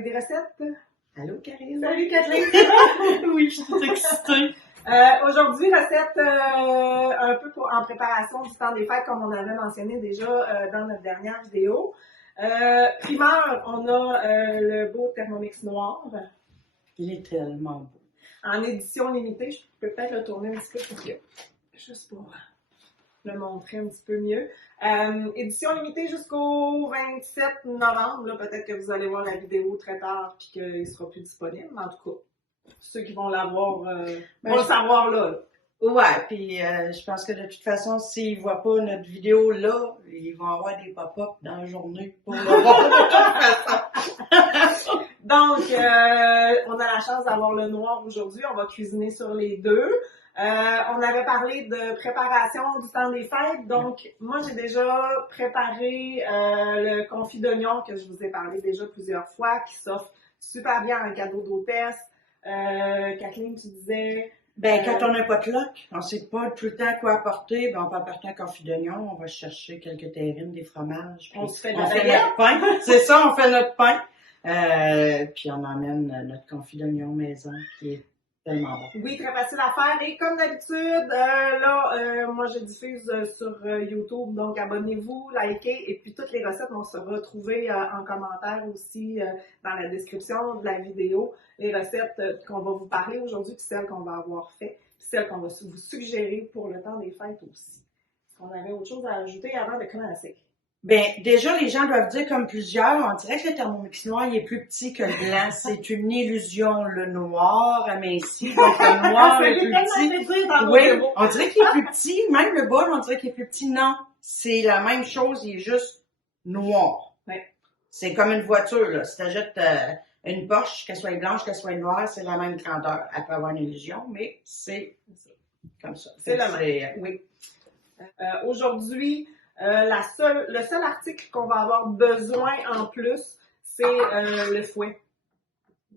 avec des recettes. Allô, Karine? Salut, Kathleen! Oui, je suis excitée. Aujourd'hui, recette un peu en préparation du temps des fêtes, comme on avait mentionné déjà dans notre dernière vidéo. Primeur, on a le beau Thermomix noir. Il est tellement beau. En édition limitée, je peux peut-être le tourner un petit peu pour que, juste pour le montrer un petit peu mieux. Édition limitée jusqu'au 27 novembre. Là, peut-être que vous allez voir la vidéo très tard et qu'il ne sera plus disponible. Mais en tout cas, ceux qui vont l'avoir vont le savoir là. Ouais, puis je pense que de toute façon, s'ils ne voient pas notre vidéo là, ils vont avoir des pop-up dans la journée pour le voir de toute façon. Donc, on a la chance d'avoir le noir aujourd'hui. On va cuisiner sur les deux. On avait parlé de préparation du temps des fêtes. Donc, moi, j'ai déjà préparé le confit d'oignon que je vous ai parlé déjà plusieurs fois, qui s'offre super bien en cadeau d'hôtesse. Kathleen, tu disais... Quand on n'a pas de loc, on ne sait pas tout le temps quoi apporter, on peut apporter un confit d'oignon, on va chercher quelques terrines, des fromages. On se fait notre pain. C'est ça, on fait notre pain. Puis on emmène notre confit d'oignon maison qui est tellement bon. Oui, très facile à faire. Et comme d'habitude, moi je diffuse sur YouTube, donc abonnez-vous, likez, et puis toutes les recettes vont se retrouver en commentaire aussi dans la description de la vidéo. Les recettes qu'on va vous parler aujourd'hui, puis celles qu'on va avoir fait, puis celles qu'on va vous suggérer pour le temps des fêtes aussi. Est-ce qu'on avait autre chose à ajouter avant de commencer? Déjà, les gens doivent dire comme plusieurs, on dirait que le Thermomix noir, il est plus petit que le blanc. C'est une illusion. Le noir aminci, donc le noir est plus petit. Oui, on dirait qu'il est plus petit. Même le bol, on dirait qu'il est plus petit. Non, c'est la même chose, il est juste noir. Ouais. C'est comme une voiture, là. Si tu achètes une Porsche, qu'elle soit blanche, qu'elle soit noire, c'est la même grandeur. Elle peut avoir une illusion, mais c'est comme ça. C'est la même. Oui. Aujourd'hui, le seul article qu'on va avoir besoin en plus, c'est le fouet.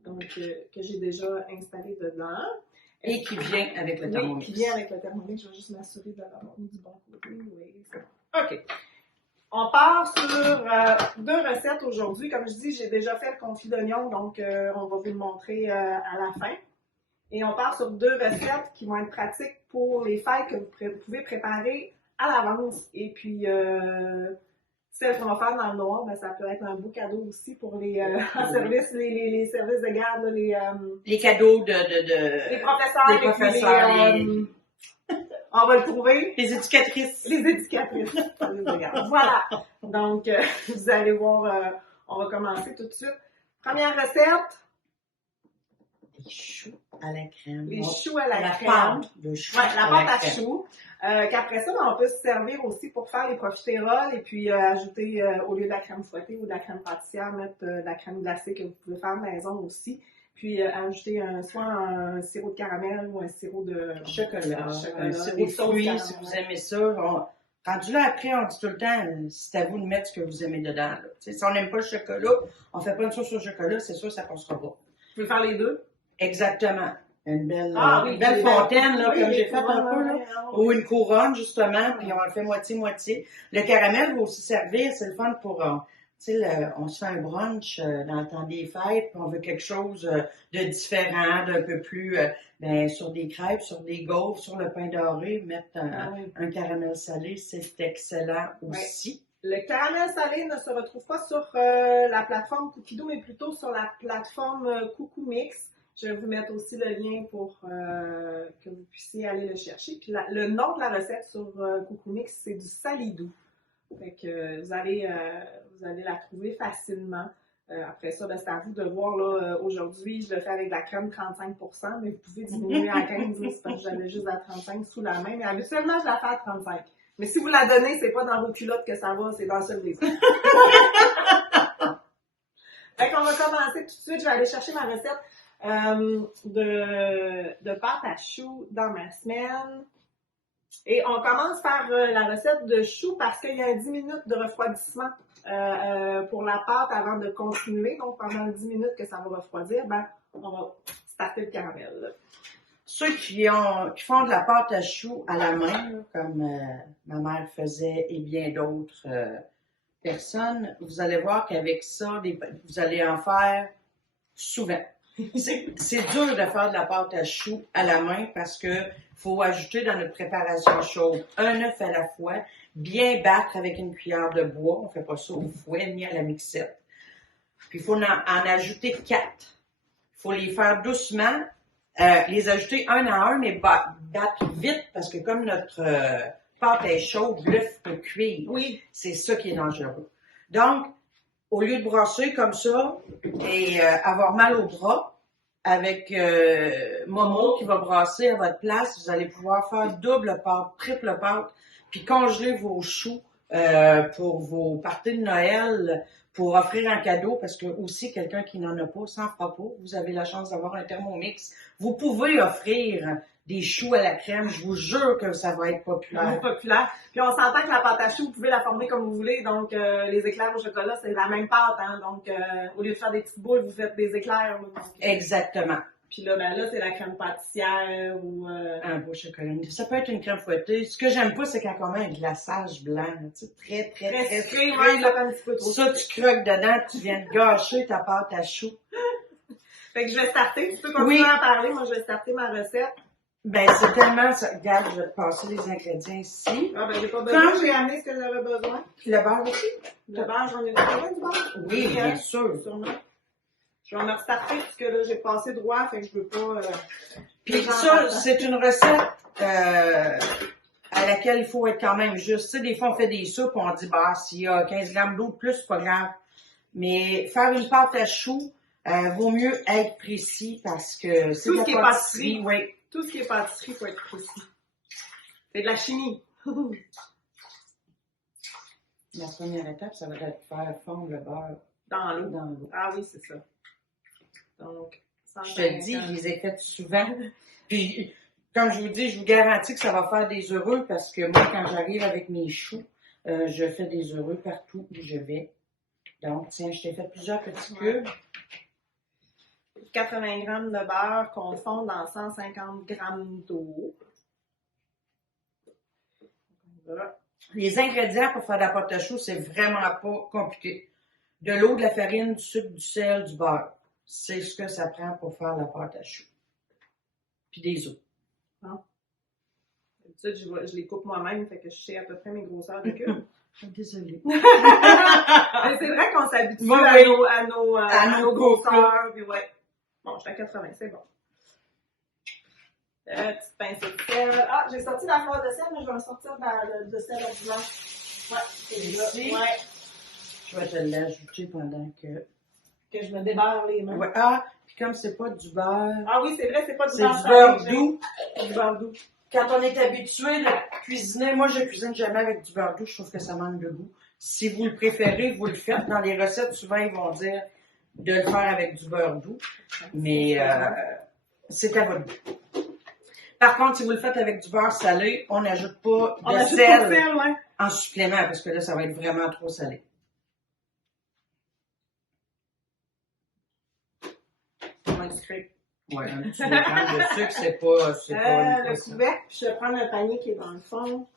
Donc, que j'ai déjà installé dedans. Et qui vient avec le Thermomix. Oui, qui vient avec le Thermomix. Je vais juste m'assurer de l'avoir mis du bon côté. Oui, c'est bon. OK. On part sur deux recettes aujourd'hui. Comme je dis, j'ai déjà fait le confit d'oignon, donc on va vous le montrer à la fin. Et on part sur deux recettes qui vont être pratiques pour les fêtes que vous pouvez préparer à l'avance. Et puis, celles qu'on va faire dans le noir, ça peut être un beau cadeau aussi pour les services, les services de garde, les cadeaux les professeurs, on va le trouver. Les éducatrices. Les éducatrices. Voilà. Donc, vous allez voir, on va commencer tout de suite. Première recette. Les choux à la crème. Les choux à la crème. Pâte de choux. Ouais, la pâte à choux. Qu'après ça, on peut se servir aussi pour faire les profiteroles et puis ajouter, au lieu de la crème fouettée ou de la crème pâtissière, mettre de la crème glacée que vous pouvez faire maison aussi. Puis ajouter soit un sirop de caramel ou un sirop de chocolat. Un sirop de fruits, si vous aimez ça. Rendu là, après, on dit tout le temps, c'est à vous de mettre ce que vous aimez dedans. Là. Si on n'aime pas le chocolat, on fait pas une sauce au chocolat, c'est sûr, ça passera pas. Vous pouvez faire les deux? Exactement. Une belle, belle fontaine, là, oui, comme j'ai fait un peu, là. Ou une couronne, justement, puis on le fait moitié-moitié. Le caramel va aussi servir, c'est le fun pour, on se fait un brunch dans le temps des fêtes, puis on veut quelque chose de différent, d'un peu plus, sur des crêpes, sur des gaufres, sur le pain doré, mettre un caramel salé, c'est excellent aussi. Le caramel salé ne se retrouve pas sur la plateforme Cookido, mais plutôt sur la plateforme Coucou Mix. Je vais vous mettre aussi le lien pour que vous puissiez aller le chercher. Puis le nom de la recette sur Coucou Mix, c'est du salidou. Fait que vous allez la trouver facilement. Après ça, c'est à vous de voir. Là, aujourd'hui, je le fais avec de la crème 35%, mais vous pouvez diminuer à 15%, parce que j'avais juste à 35% sous la main. Mais habituellement, je la fais à 35%. Mais si vous la donnez, c'est pas dans vos culottes que ça va, c'est dans celle des autres. Fait qu'on va commencer tout de suite. Je vais aller chercher ma recette de pâte à choux dans ma semaine. Et on commence par la recette de choux parce qu'il y a 10 minutes de refroidissement pour la pâte avant de continuer. Donc, pendant 10 minutes que ça va refroidir, on va starter le caramel. Là. Ceux qui font de la pâte à choux à la main, là, comme ma mère faisait et bien d'autres personnes, vous allez voir qu'avec ça, vous allez en faire Souvent. C'est dur de faire de la pâte à choux à la main parce que faut ajouter dans notre préparation chaude un œuf à la fois, bien battre avec une cuillère de bois. On fait pas ça au fouet ni à la mixette. Puis il faut en ajouter 4. Il faut les faire doucement, les ajouter un à un, mais battre vite parce que comme notre pâte est chaude, l'œuf peut cuire. Oui. C'est ça qui est dangereux. Donc, au lieu de brasser comme ça et avoir mal au bras, avec Momo qui va brasser à votre place, vous allez pouvoir faire double pâte, triple pâte, puis congeler vos choux pour vos parties de Noël, pour offrir un cadeau, parce que aussi quelqu'un qui n'en a pas, s'en fera pas. Vous avez la chance d'avoir un Thermomix. Vous pouvez offrir des choux à la crème. Je vous jure que ça va être populaire. Populaire. Puis on s'entend que la pâte à choux, vous pouvez la former comme vous voulez. Donc, les éclairs au chocolat, c'est la même pâte. Hein? Donc, au lieu de faire des petites boules, vous faites des éclairs. Donc, exactement. Puis là, ben là, c'est la crème pâtissière ou... Un beau chocolat. Ça peut être une crème fouettée. Ce que j'aime pas, c'est quand on met un glaçage blanc. Tu sais, très sucré, là, un petit peu trop. Ça, tu croques dedans, tu viens de gâcher ta pâte à choux. Fait que je vais starter. Tu peux continuer à parler. Moi, je vais starter ma recette. Ben, c'est tellement ça. Regarde, je vais te passer les ingrédients ici. Ah, ben, j'ai pas besoin. J'ai amené ce que j'avais besoin. Puis le beurre aussi? Le beurre, j'en ai besoin du beurre? Oui, bien sûr. Sûrement. Je vais me restarter parce que là, j'ai passé droit, fait que je veux pas... Puis ça, c'est une recette à laquelle il faut être quand même juste. Tu sais, des fois, on fait des soupes, on dit, bah, s'il y a 15 grammes d'eau de plus, c'est pas grave. Mais faire une pâte à choux, vaut mieux être précis parce que c'est tout de ce qui la est pâtisserie. Oui. Tout ce qui est pâtisserie, il faut être précis. C'est de la chimie. La première étape, ça va être de faire fondre le beurre dans l'eau. Ah oui, c'est ça. Donc, je te le dis, je les ai faites souvent. Puis, comme je vous dis, je vous garantis que ça va faire des heureux parce que moi, quand j'arrive avec mes choux, je fais des heureux partout où je vais. Donc, tiens, je t'ai fait plusieurs petits cubes. 80 grammes de beurre qu'on fond dans 150 grammes d'eau. Voilà. Les ingrédients pour faire de la pâte à choux, c'est vraiment pas compliqué. De l'eau, de la farine, du sucre, du sel, du beurre. C'est ce que ça prend pour faire la pâte à choux. Puis des œufs. D'habitude, je les coupe moi-même, fait que je sais à peu près mes grosseurs de cubes. Désolée. Mais c'est vrai qu'on s'habitue à nos grosseurs. Puis ouais. Bon, je suis à 80, c'est bon. Petite pincée de sel. Ah, j'ai sorti la fleur de sel, mais je vais me sortir de sel ordinaire. Ouais, c'est ici. Ouais. Je vais te l'ajouter pendant que je me débarre les mains. Ouais. Ah, puis comme c'est pas du beurre. Ah oui, c'est vrai, c'est pas du beurre. C'est du beurre doux. Du beurre doux. Quand on est habitué de cuisiner, moi je cuisine jamais avec du beurre doux, je trouve que ça manque de goût. Si vous le préférez, vous le faites. Dans les recettes, souvent ils vont dire de le faire avec du beurre doux. Mais c'est à votre goût. Par contre, si vous le faites avec du beurre salé, on n'ajoute pas de sel en supplément parce que là, ça va être vraiment trop salé. Ouais, un petit gramme de sucre, c'est pas le couvercle, puis je vais prendre un panier qui est dans le fond.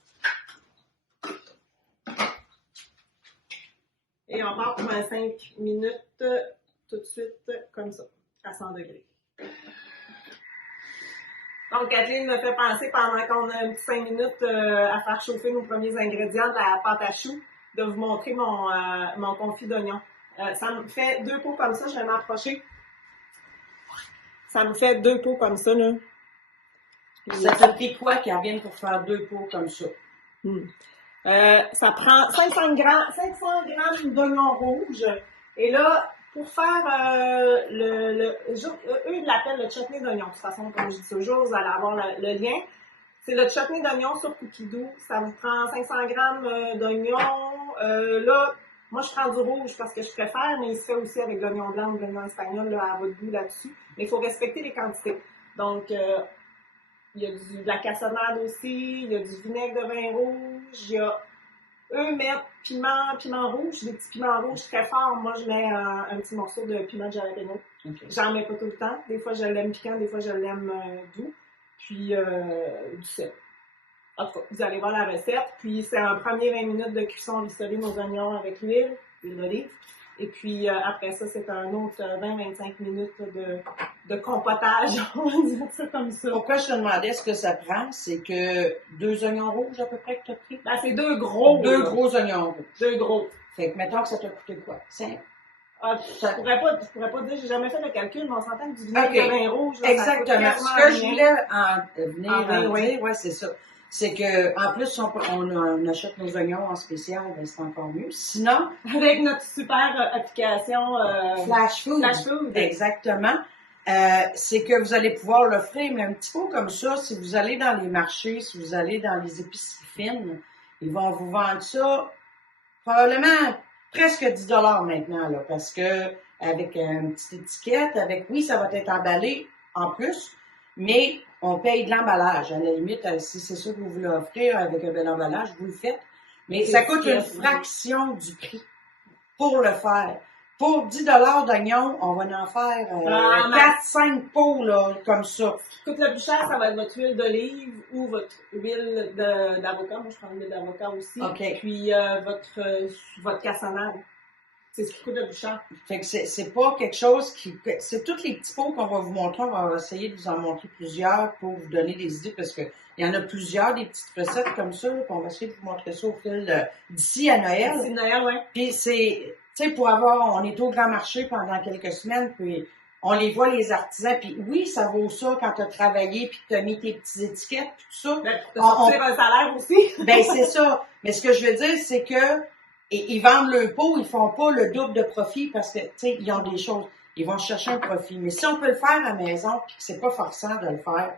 Et on part pour 5 minutes, tout de suite, comme ça, à 100 degrés. Donc, Kathleen me fait penser, pendant qu'on a un petit 5 minutes à faire chauffer nos premiers ingrédients de la pâte à choux, de vous montrer mon confit d'oignon. Ça me fait 2 pots comme ça, je vais m'approcher. Ça me fait 2 pots comme ça, là. Ça t'a pris quoi, Karine, pour faire 2 pots comme ça? Ça prend 500 grammes d'oignons rouges. Et là, pour faire eux, ils l'appellent le chutney d'oignon. De toute façon, comme je dis toujours, vous allez avoir le lien. C'est le chutney d'oignon sur Cookidoo. Ça vous prend 500 grammes d'oignons. Là, moi, je prends du rouge parce que je préfère, mais il se fait aussi avec de l'oignon blanc ou de l'oignon espagnol là, à votre goût là-dessus. Mais il faut respecter les quantités. Donc, il y a de la cassonade aussi, il y a du vinaigre de vin rouge, eux mettent piment rouge, des petits piments rouges très forts. Moi, je mets un petit morceau de piment de jalapeno. Okay. J'en mets pas tout le temps. Des fois, je l'aime piquant, des fois, je l'aime doux. Puis, du sel. En tout cas, vous allez voir la recette. Puis, c'est un premier 20 minutes de cuisson, rissoler nos oignons avec l'huile d'olive. Et puis après ça, c'est un autre 20-25 minutes de compotage, on va dire ça comme ça. Pourquoi je te demandais ce que ça prend, c'est que 2 oignons rouges à peu près que tu as pris? Ben, c'est 2 gros. 2 là. gros oignons rouges. 2 gros. Fait que mettons que ça t'a coûté quoi? 5? Ah, je pourrais pas dire, j'ai jamais fait le calcul, mais on s'entend que du vinaigre Ok. de vin rouge, là, Exactement. ça Ce que je voulais venir en oui. dire, ouais, c'est ça. C'est que, en plus, on achète nos oignons en spécial, ben, c'est encore mieux. Sinon, avec notre super application Flash Food. Flash Food. Exactement. C'est que vous allez pouvoir l'offrir, mais un petit peu comme ça, si vous allez dans les marchés, si vous allez dans les épiceries fines, ils vont vous vendre ça probablement presque 10 $ maintenant, là, parce que avec une petite étiquette, oui, ça va être emballé en plus, mais on paye de l'emballage. À la limite, si c'est ça que vous voulez offrir avec un bel emballage, vous le faites. Mais ça coûte une fraction du prix pour le faire. Pour 10 $ d'oignons, on va en faire 4-5 pots, là, comme ça. Ce qui coûte le plus cher, ça va être votre huile d'olive ou votre huile d'avocat. Moi, je prends l'huile d'avocat aussi. OK. Puis votre cassonade. C'est ce qui coûte le plus cher. Fait que c'est pas quelque chose c'est tous les petits pots qu'on va vous montrer. On va essayer de vous en montrer plusieurs pour vous donner des idées parce que il y en a plusieurs, des petites recettes comme ça. Puis on va essayer de vous montrer ça au fil d'ici à Noël. D'ici Noël, oui. Puis c'est, tu sais, on est au grand marché pendant quelques semaines, puis on les voit, les artisans, puis oui, ça vaut ça quand tu as travaillé, puis que tu as mis tes petites étiquettes, puis tout ça. Ben, tu as sorti un salaire aussi. Ben, c'est ça. Mais ce que je veux dire, c'est que ils vendent le pot, ils font pas le double de profit parce que, tu sais, ils ont des choses. Ils vont chercher un profit. Mais si on peut le faire à la maison, puis que c'est pas forçant de le faire,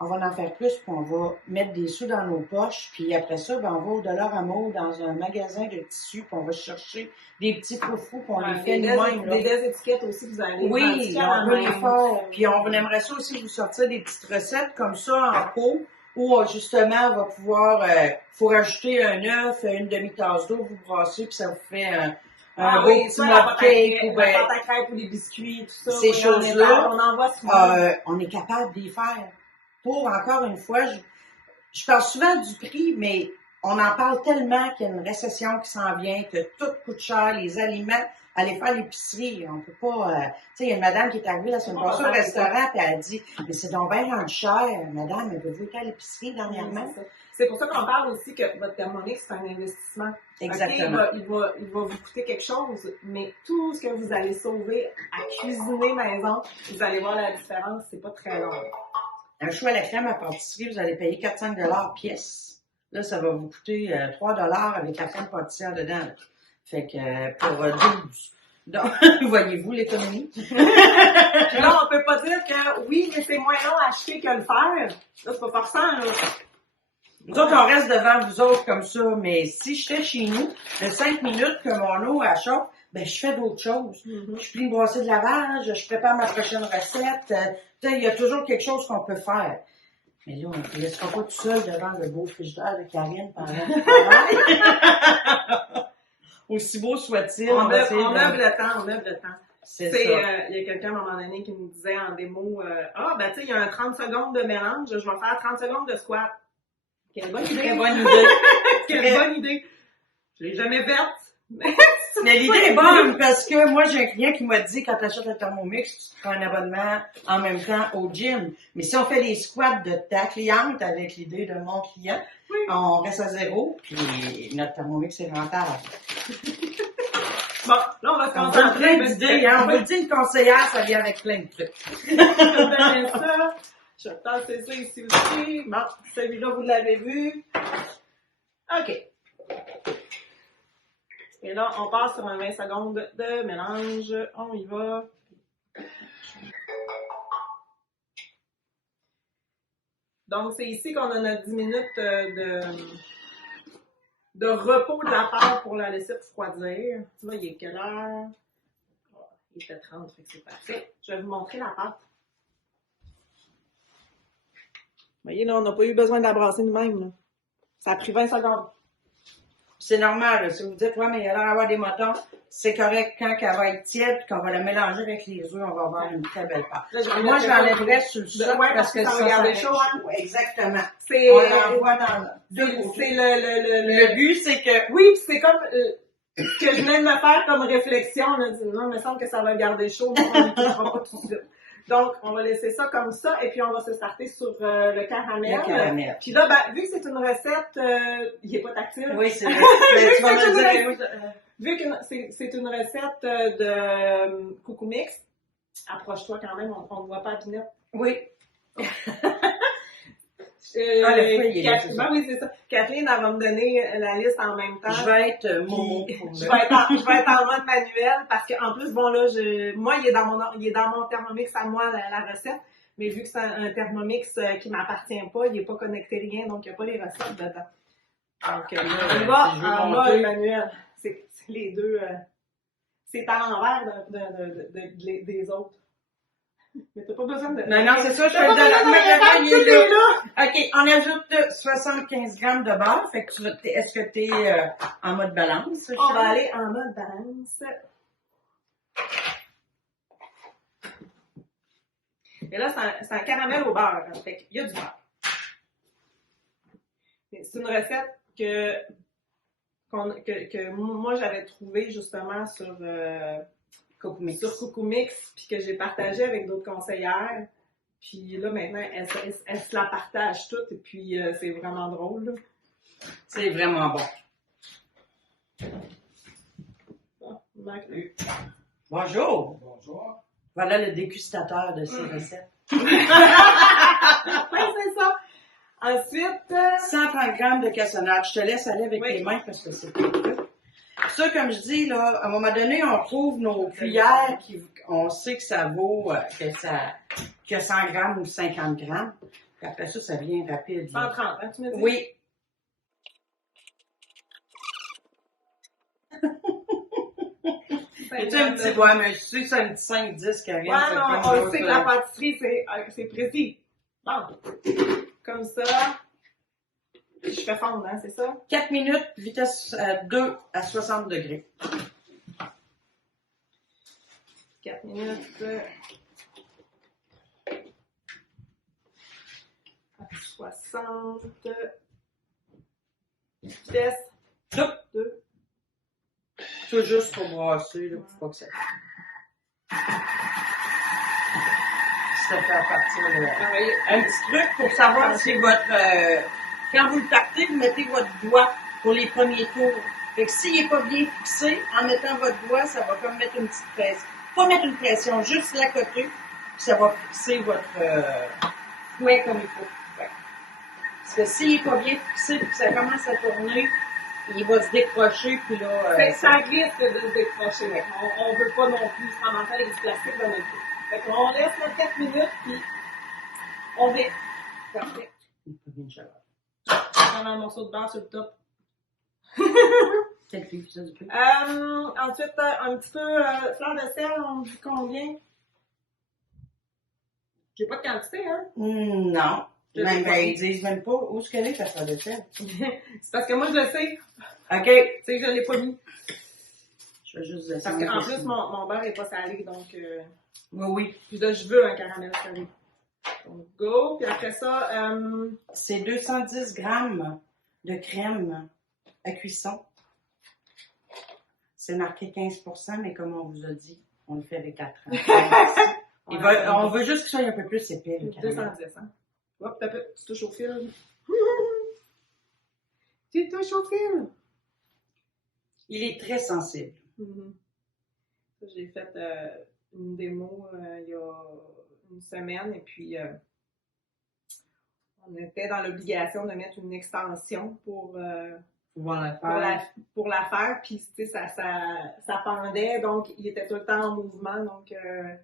on va en faire plus, puis on va mettre des sous dans nos poches, puis après ça, ben, on va au Dollarama dans un magasin de tissus, puis on va chercher des petits froufrous, puis on les fait nous-mêmes. Des étiquettes aussi, vous allez. Oui, on peut les faire. Puis on aimerait ça aussi vous sortir des petites recettes comme ça en pot, où justement, on va pouvoir, faut rajouter un œuf, une demi-tasse d'eau, vous brassez, puis ça vous fait un beau petit mug cake, ou la pâte à crêpes ou les biscuits, tout ça. Ces choses-là, on envoie souvent. on est capable d'y faire. Pour, encore une fois, je parle souvent du prix, mais on en parle tellement qu'il y a une récession qui s'en vient, que tout coûte cher, les aliments, aller faire l'épicerie, on peut pas... tu sais, il y a une madame qui est arrivée la semaine passée au restaurant, puis elle a dit « Mais c'est donc bien rendu cher, madame, avez-vous été à l'épicerie dernièrement? » C'est pour ça qu'on parle aussi que votre Thermomix, c'est un investissement. Exactement. Okay, il va vous coûter quelque chose, mais tout ce que vous allez sauver à cuisiner maison, vous allez voir la différence, c'est pas très long. Un chou à la crème à pâtisserie, vous allez payer 4-5 $ pièce. Là, ça va vous coûter 3 $ avec la crème pâtissière dedans. Là. Fait que pour 12. Donc, voyez-vous l'économie? Là, on peut pas dire que oui, mais c'est moins long à acheter que le faire. Là, c'est pas forçant, là. Nous autres, on reste devant vous autres comme ça, mais si j'étais chez nous, de 5 minutes que mon eau elle chauffe, ben je fais d'autres choses. Je plie une brassée de lavage, je prépare ma prochaine recette. Il y a toujours quelque chose qu'on peut faire. Mais là, on ne te laissera pas tout seul devant le beau frigidaire de Karine pendant le travail. Aussi beau soit-il. On meuble le temps, on meuble le temps. C'est ça. Il y a quelqu'un à un moment donné qui me disait en démo, ben tu sais, il y a un 30 secondes de mélange, je vais faire 30 secondes de squat. Quelle bonne idée! Quelle bonne idée! Quelle bonne idée! Je l'ai jamais faite. Mais l'idée est bonne parce que moi, j'ai un client qui m'a dit quand tu achètes un Thermomix, tu prends un abonnement en même temps au gym. Mais si on fait les squats de ta cliente avec l'idée de mon client, on reste à 0, puis notre Thermomix est rentable. Bon, là, on va se On concentrer. donne plein d'idées, hein. On va le dire, une conseillère, ça vient avec plein de trucs. Je vais tasser ça ici aussi. Bon, celui-là, vous l'avez vu. OK. Et là, on passe sur un 20 secondes de mélange. On y va. Donc, c'est ici qu'on a notre 10 minutes de repos de la pâte pour la laisser refroidir. Tu vois, il est quelle heure? Il était 30, fait que c'est parfait. Je vais vous montrer la pâte. Vous voyez, là, on n'a pas eu besoin de la brasser nous-mêmes. Là. Ça a pris 20 secondes. C'est normal, là. Si vous dites, ouais, mais il a l'air d'avoir des motons, c'est correct quand elle va être tiède, qu'on va la mélanger avec les œufs, on va avoir une très belle pâte. Moi, je l'enlèverais sur le sol parce que ça va garder chaud, hein? Oui, exactement. On l'envoie dans le but, c'est que... Oui, c'est comme... ce que je venais de me faire comme réflexion, on a dit non, il me semble que ça va garder chaud, mais on ne touchera pas tout de suite. Donc, on va laisser ça comme ça, et puis on va se starter sur le caramel. Le caramel. Puis là, ben, vu que c'est une recette, il n'est pas tactile. Oui, c'est vrai. Tu vas me dire. Vu que c'est une recette de Coucou Mix, approche-toi quand même, on ne voit pas à Binette. Oui. Oui, c'est ça. Kathleen, elle va me donner la liste en même temps. Je vais être Momo. Je vais être en mode manuel parce qu'en plus, bon là, moi, il est dans mon Thermomix à moi, la recette. Mais vu que c'est un Thermomix qui m'appartient pas, il n'est pas connecté rien, donc il n'y a pas les recettes dedans. Donc, on va en mode manuel. C'est les deux. C'est à l'envers des autres. Mais t'as pas besoin de... Non, c'est ça, je fais de la... OK, on ajoute 75 grammes de beurre. Fait que est-ce que tu es en mode balance? On va aller en mode balance. Et là, c'est un caramel au beurre. Hein, fait qu'il y a du beurre. C'est une recette que moi, j'avais trouvée justement sur Coucou Mix, puis que j'ai partagé avec d'autres conseillères. Puis là, maintenant, elles se la partagent toutes, et puis c'est vraiment drôle. Là. C'est vraiment bon. Bonjour. Bonjour. Voilà le dégustateur de ces recettes. Oui, c'est ça. Ensuite... 130 grammes de cassonade. Je te laisse aller avec tes mains parce que c'est tout. Ça, comme je dis, là, à un moment donné, on trouve nos cuillères on sait que ça vaut, que 100 grammes ou 50 grammes. Puis après ça, ça vient rapide. 130, hein, tu me dis? Oui. C'est un petit, ouais, mais je sais que c'est un petit 5-10 qui arrive. Ouais, non, on sait que la pâtisserie, c'est précis. Bon. Comme ça. Je fais fondre, hein, c'est ça? 4 minutes, vitesse 2 à 60 degrés. 4 minutes. À 60. Vitesse 2. Tout juste pour brasser, là, pour pas que ça... Ça fait partir, là. Un petit truc pour savoir si votre... quand vous le partez, vous mettez votre doigt pour les premiers tours. Fait que s'il n'est pas bien fixé, en mettant votre doigt, ça va comme mettre une petite pression. Pas mettre une pression, juste la côté, puis ça va fixer votre fouet comme il faut. Ouais. Parce que s'il n'est pas bien fixé, puis que ça commence à tourner, il va se décrocher, puis là... ça glisse de se décrocher. Ouais. On ne veut pas non plus se ramasser avec du plastique dans notre vie. Fait qu'on laisse notre 4 minutes, puis on met. Parfait. On a un morceau de beurre sur le top. Ensuite, un petit peu fleur de sel, on dit combien? J'ai pas de quantité, hein? Non. Même, ils disent même pas où est-ce qu'elle est, ta fleur de sel. C'est parce que moi, je le sais. OK. C'est que je l'ai pas mis. Je vais juste parce qu'en plus, mon beurre est pas salé, donc... Oui. Puis là, je veux un caramel salé. Donc, go. Puis après ça... c'est 210 grammes de crème à cuisson. C'est marqué 15%, mais comme on vous a dit, on le fait avec 4 ans. On veut juste que ça soit un peu plus épais, le caramel. 210, hein? Hop, tu touches au fil. Tu touches au fil. Il est très sensible. J'ai fait une démo il y a une semaine et puis on était dans l'obligation de mettre une extension pour la faire. Puis tu sais, ça pendait, donc il était tout le temps en mouvement. Donc il a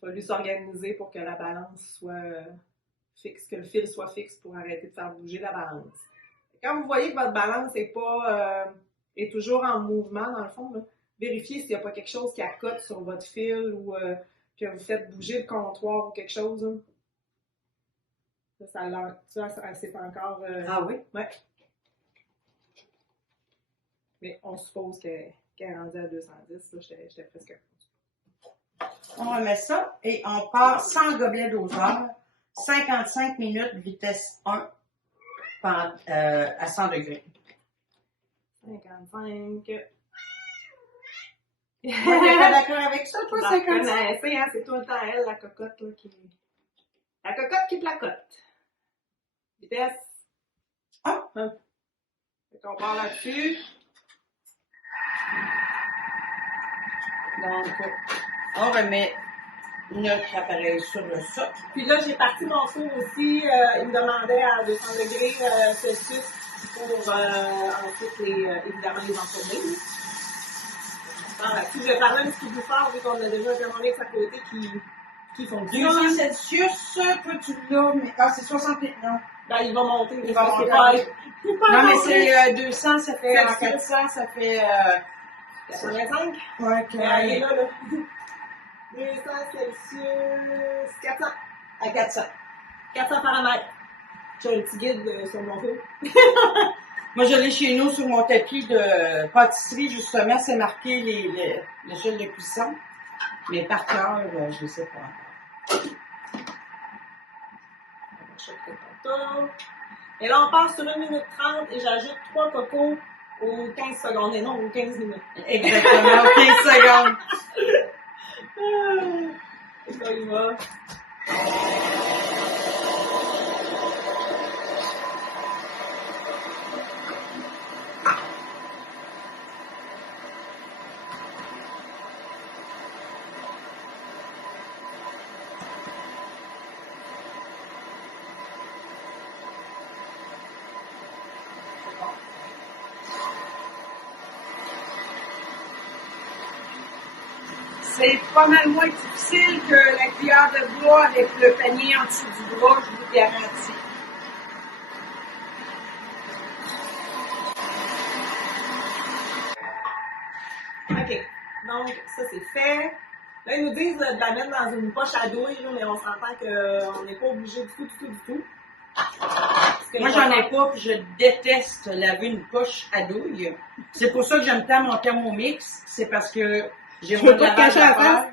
fallu s'organiser pour que la balance soit fixe, que le fil soit fixe pour arrêter de faire bouger la balance. Quand vous voyez que votre balance est toujours en mouvement, dans le fond, là, vérifiez s'il n'y a pas quelque chose qui accote sur votre fil ou que vous faites bouger le comptoir ou quelque chose. Hein. C'est encore... Ah oui? Ouais. Mais on suppose qu'elle est rendue à 210. Là, j'étais presque... On remet ça et on part sans gobelet doseur, 55 minutes, vitesse 1 à 100 degrés. 55. T'es pas d'accord avec ça, toi, La 55? connaissez, hein, c'est tout le temps elle, la cocotte, là, qui... La cocotte qui placote. Vitesse. Ah! Fait qu'on part là-dessus. Donc, on remet notre appareil sur le socle. Puis là, j'ai parti mon four aussi. Il me demandait à 200 degrés Celsius pour ensuite, évidemment, les enfourner. Là-dessus, je vais parler un petit peu fort vu qu'on a déjà un thermomix à côté qui fonctionne. 200 Celsius, toi, tu l'as, mais... Ah, c'est 68, non. Ben, il va monter. Il va monter. Non, mais c'est 200, ça fait 400, ça fait... 85? Ouais, Elle est là. 200 Celsius, 400. à 400. 400 paramètres. J'ai un petit guide sur mon four. Moi, je l'ai chez nous sur mon tapis de pâtisserie, justement, c'est marqué l'échelle de cuisson. Mais par cœur, je ne sais pas encore. Et là, on passe sur 1 minute 30 et j'ajoute 3 cocos aux 15 secondes. Et non, aux 15 minutes. Exactement, aux 15 secondes. Et ça, il va. C'est pas mal moins difficile que la cuillère de bois avec le panier en dessous du bras, je vous garantis. OK. Donc, ça, c'est fait. Là, ils nous disent de la mettre dans une poche à douille, là, mais on s'entend qu'on n'est pas obligé du tout. Moi, j'en ai pas, puis je déteste laver une poche à douille. C'est pour ça que j'aime tant mon Thermomix. C'est parce que j'ai moins de lavage à faire.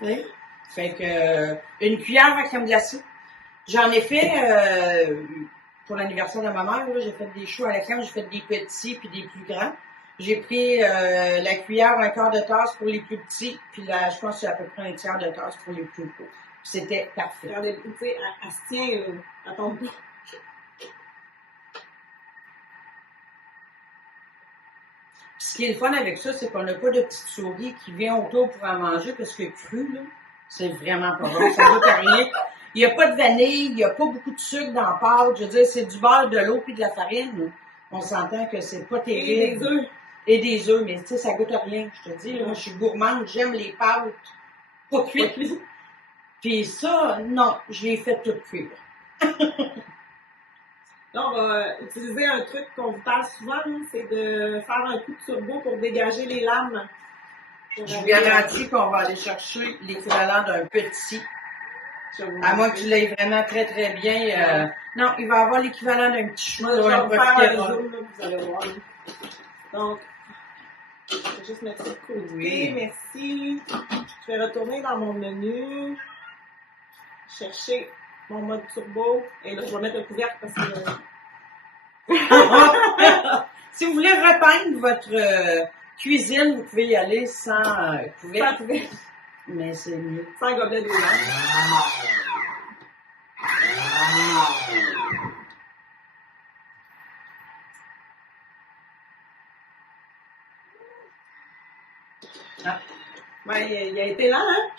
Oui. Fait que, une cuillère à crème glacée. J'en ai fait, pour l'anniversaire de ma mère, là, j'ai fait des choux à la crème, j'ai fait des petits puis des plus grands. J'ai pris la cuillère, un quart de tasse pour les plus petits, puis là, je pense que c'est à peu près un tiers de tasse pour les plus gros. C'était parfait. Regardez, tu sais, elle se tient, là. Elle tombe pas. Ce qui est le fun avec ça, c'est qu'on n'a pas de petite souris qui vient autour pour en manger parce que cru, là, c'est vraiment pas bon. Ça goûte à rien. Il n'y a pas de vanille, il n'y a pas beaucoup de sucre dans la pâte. Je veux dire, c'est du beurre, de l'eau puis de la farine. On s'entend que c'est pas terrible. Et des œufs. Et des œufs, mais tu sais, ça goûte à rien. Je te dis, là, moi, je suis gourmande, j'aime les pâtes pas cuites. Puis ça, non, je l'ai fait tout cuire. Là, on va utiliser un truc qu'on vous parle souvent, c'est de faire un coup de turbo pour dégager les lames. Je vous garantis qu'on va aller chercher l'équivalent d'un petit. À moins que tu l'aies vraiment très très bien. Non, il va avoir l'équivalent d'un petit chou. Moi, je vais vous faire un zoom, là, vous allez voir. Donc, je vais juste mettre ça de côté. Oui. Merci. Je vais retourner dans mon menu, chercher mon mode turbo. Et là, je vais mettre le couvercle parce que... Si vous voulez repeindre votre cuisine, vous pouvez y aller sans couvercle. Mais c'est mieux. Sans gobelet de l'eau. Ah. Ouais, il a été là, hein?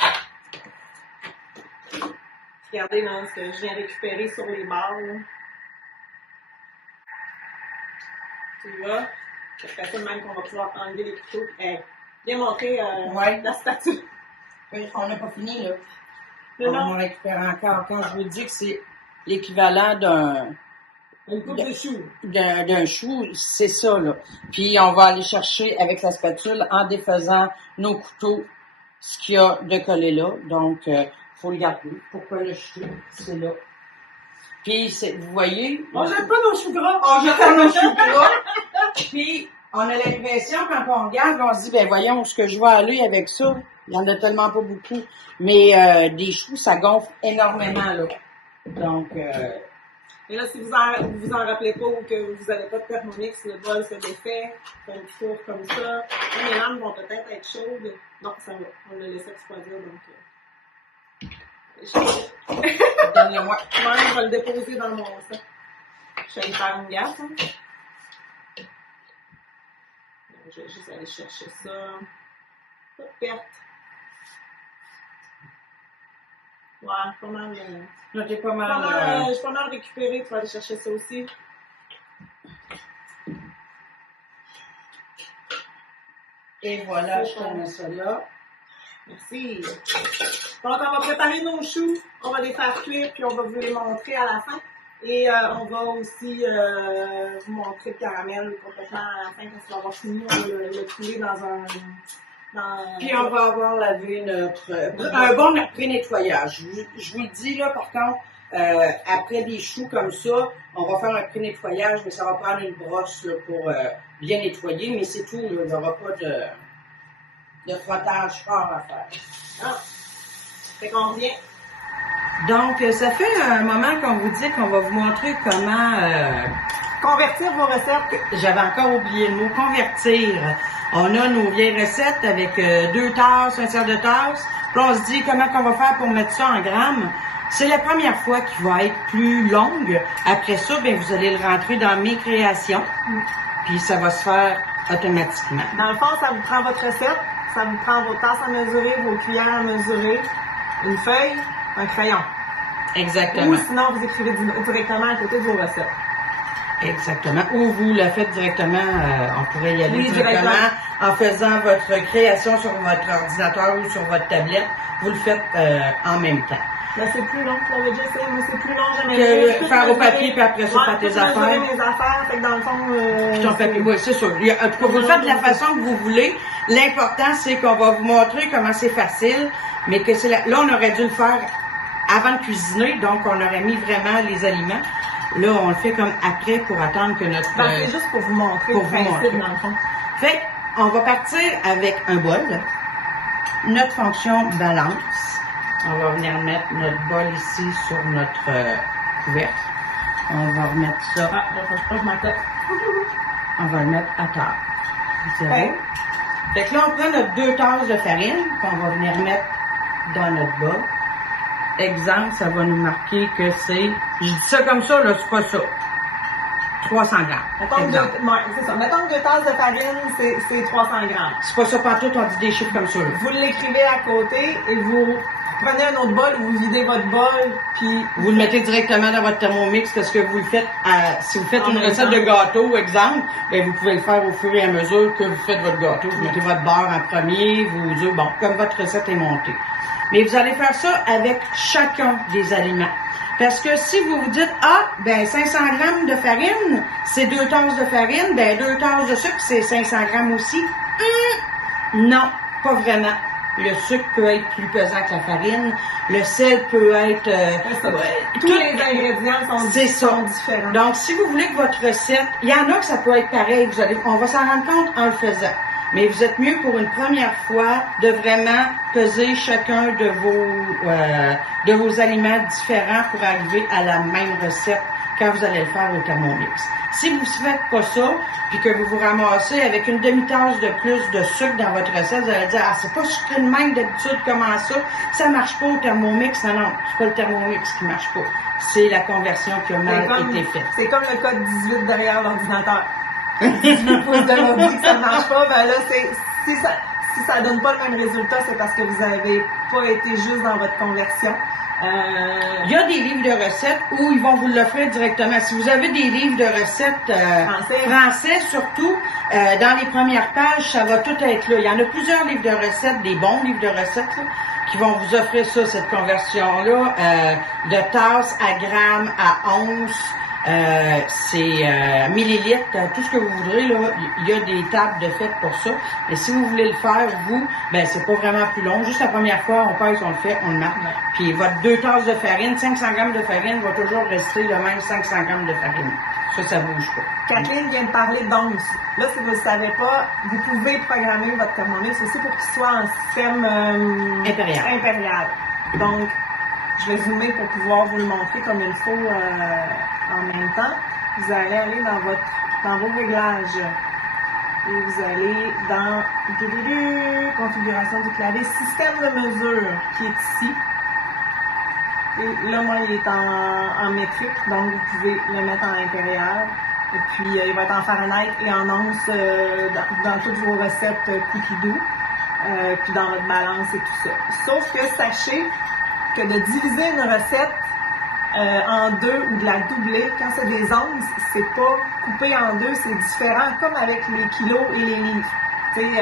Regardez là, ce que je viens récupérer sur les barres. Là. Tu vois? Ça fait ça de même qu'on va pouvoir enlever les couteaux. Bien montrer Ouais. la statue. Oui, on n'a pas fini, là. Non, non. On récupère encore. Quand je vous dis que c'est l'équivalent Une coupe de choux. d'un chou, c'est ça, là. Puis on va aller chercher avec la spatule en défaisant nos couteaux ce qu'il y a de collé là. Donc, faut le garder. Pourquoi le jeter? C'est là. Puis, vous voyez... On jette pas nos choux gras. On jette pas nos choux gras. Puis, on a l'impression, quand on regarde, on se dit, ben voyons, ce que je vais aller avec ça, il y en a tellement pas beaucoup. Mais des choux, ça gonfle énormément, là. Donc, Et là, si vous en rappelez pas ou que vous n'avez pas de Thermomix, le bol se défait, fait un petit tour comme ça. Les lames vont peut-être être chaudes. Non, ça va. On l'a laissé refroidir, donc... Donne-le-moi. Moi, on va le déposer dans mon sac. Je vais aller faire une gaffe. Hein. Je vais juste aller chercher ça. Pas de perte. Ouais, pas mal. Là, t'es pas mal. Je suis pas mal récupéré. Tu vas aller chercher ça aussi. Et voilà, je te mets ça là. Merci. Donc, on va préparer nos choux. On va les faire cuire, puis on va vous les montrer à la fin. Et on va aussi vous montrer le caramel complètement à la fin, quand il va avoir fini. On va le couler dans un... Puis on va avoir lavé un bon pré-nettoyage. Je vous le dis là, par contre, après des choux comme ça, on va faire un pré-nettoyage, mais ça va prendre une brosse là, pour bien nettoyer, mais c'est tout, là, il n'y aura pas de frottage fort à faire. Ah! Fait qu'on revient. Donc, ça fait un moment qu'on vous dit qu'on va vous montrer comment... Convertir vos recettes. J'avais encore oublié le mot convertir. On a nos vieilles recettes avec 2 tasses, un tiers de tasse. Puis on se dit comment qu'on va faire pour mettre ça en grammes. C'est la première fois qui va être plus longue. Après ça, ben vous allez le rentrer dans mes créations. Puis ça va se faire automatiquement. Dans le fond, ça vous prend votre recette, ça vous prend vos tasses à mesurer, vos cuillères à mesurer, une feuille, un crayon. Exactement. Ou sinon, vous écrivez directement à côté de vos recettes. Exactement. Ou vous la faites directement, on pourrait y aller Oui, directement en faisant votre création sur votre ordinateur ou sur votre tablette. Vous le faites en même temps. Là, c'est plus long. On va déjà essayer, mais c'est plus long. Que faire au papier, puis après ça, faire tes affaires. Mes affaires, fait que dans le fond... Puis ton papier, oui, c'est sûr. En tout cas, vous le faites de la façon que vous voulez. L'important, c'est qu'on va vous montrer comment c'est facile, mais que c'est là, on aurait dû le faire avant de cuisiner, donc on aurait mis vraiment les aliments. Là, on le fait comme après pour attendre que notre... c'est juste pour vous montrer pour le vous principe, montrer. dans le fond. Fait on va partir avec un bol, notre fonction balance. On va venir mettre notre bol ici sur notre couvercle. On va remettre ça. Ah, je pas ma tête. On va le mettre à terre. Zéro. Okay. Fait que là, on prend notre 2 tasses de farine qu'on va venir mettre dans notre bol. Exemple, ça va nous marquer que c'est... Je dis ça comme ça, là, c'est pas ça. 300 grammes. Mettons que 2 tasses de farine, c'est 300 grammes. C'est pas ça partout, on dit des chiffres comme ça. Là. Vous l'écrivez à côté et vous prenez un autre bol, vous videz votre bol, puis... Vous le mettez directement dans votre Thermomix parce que vous le faites si vous faites une recette de gâteau, exemple, ben vous pouvez le faire au fur et à mesure que vous faites votre gâteau. Vous mettez votre beurre en premier, vos œufs, bon, comme votre recette est montée. Mais vous allez faire ça avec chacun des aliments. Parce que si vous vous dites, ben 500 grammes de farine, c'est 2 tasses de farine, ben 2 tasses de sucre, c'est 500 grammes aussi. Non, pas vraiment. Le sucre peut être plus pesant que la farine. Le sel peut être... tous les ingrédients sont différents. Donc, si vous voulez que votre recette... Il y en a que ça peut être pareil. On va s'en rendre compte en le faisant. Mais vous êtes mieux pour une première fois de vraiment peser chacun de vos aliments différents pour arriver à la même recette quand vous allez le faire au Thermomix. Si vous ne faites pas ça, puis que vous vous ramassez avec une demi-tasse de plus de sucre dans votre recette, vous allez dire, c'est pas sucré de même d'habitude, comment ça marche pas au Thermomix. Non, c'est pas le Thermomix qui marche pas. C'est la conversion qui a mal été faite. C'est comme le code 18 derrière l'ordinateur. 19 pouces de l'ordi que ça marche pas, ben là, si ça donne pas le même résultat, c'est parce que vous avez pas été juste dans votre conversion. Il y a des livres de recettes où ils vont vous l'offrir directement. Si vous avez des livres de recettes français surtout, dans les premières pages, ça va tout être là. Il y en a plusieurs livres de recettes, des bons livres de recettes, là, qui vont vous offrir ça, cette conversion-là, de tasses à grammes, à onces. C'est millilitres, tout ce que vous voudrez, là, il y a des tables de fait pour ça. Et si vous voulez le faire, vous, ben c'est pas vraiment plus long. Juste la première fois, on pèse, on le fait, on le marque. Puis votre 2 tasses de farine, 500 grammes de farine va toujours rester le même 500 grammes de farine. Ça bouge pas. Catherine vient de parler d'onces. Là, si vous ne le savez pas, vous pouvez programmer votre Thermomix aussi pour qu'il soit en système impérial. Donc, je vais zoomer pour pouvoir vous le montrer comme il faut En même temps, vous allez aller dans vos réglages. Et vous allez dans configuration du clavier, système de mesure qui est ici. Et là, moi, il est en métrique, donc vous pouvez le mettre en impérial. Et puis, il va être en Fahrenheit et en onces dans toutes vos recettes Cookie-Doo, puis dans votre balance et tout ça. Sauf que sachez que de diviser une recette en deux ou de la doubler, quand c'est des onces, c'est pas coupé en deux, c'est différent, comme avec les kilos et les livres. Tu sais,